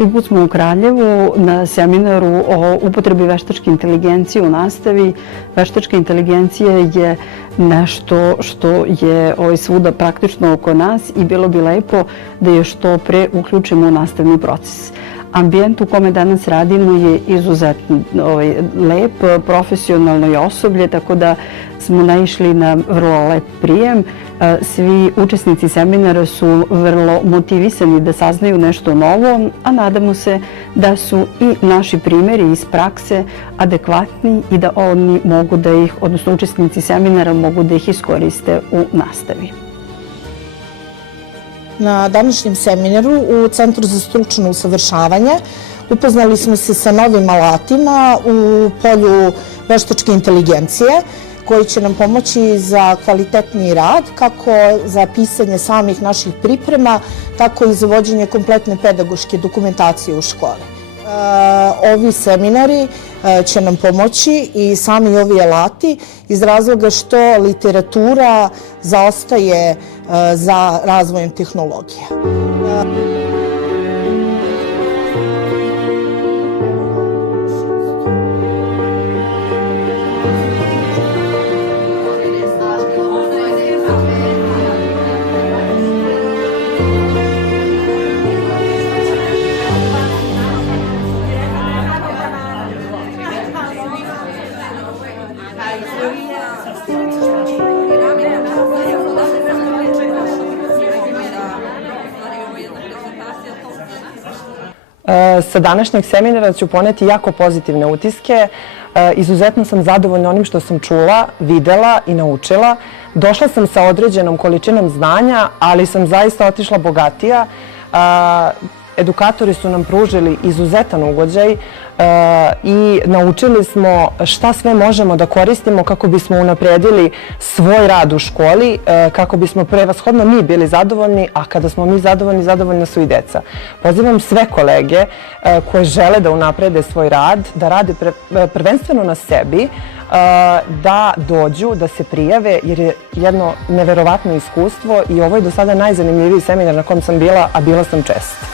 Prvi put smo u Kraljevu na seminaru o upotrebi veštačke inteligencije u nastavi. Veštačka inteligencija je nešto što je svuda praktično oko nas i bilo bi lepo da je što pre uključimo u nastavni proces. Ambijent u kome danas radimo je izuzetno lep, profesionalno je osoblje, tako da smo naišli na vrlo lep prijem. Svi učesnici seminara su vrlo motivisani da saznaju nešto novo, a nadamo se da su i naši primjeri iz prakse adekvatni i da oni mogu da ih, odnosno učesnici seminara mogu da ih iskoriste u nastavi. Na današnjem seminaru u Centru za stručno usavršavanje upoznali smo se sa novim alatima u polju veštačke inteligencije koji će nam pomoći za kvalitetniji rad, kako za pisanje samih naših priprema, tako i za vođenje kompletne pedagoške dokumentacije u školi. Ovi seminari će nam pomoći i sami ovi alati iz razloga što literatura zaostaje za razvojem tehnologija. Sa današnjeg seminara ću poneti jako pozitivne utiske. Izuzetno sam zadovoljna onim što sam čula, videla i naučila. Došla sam sa određenom količinom znanja, ali sam zaista otišla bogatija. Edukatori su nam pružili izuzetan ugođaj i naučili smo šta sve možemo da koristimo kako bismo unapredili svoj rad u školi, kako bismo prevashodno mi bili zadovoljni, a kada smo mi zadovoljni, zadovoljna su i deca. Pozivam sve kolege koje žele da unaprede svoj rad, da rade prvenstveno na sebi, da dođu, da se prijave, jer je jedno neverovatno iskustvo i ovo je do sada najzanimljiviji seminar na kojem sam bila, a bila sam čest.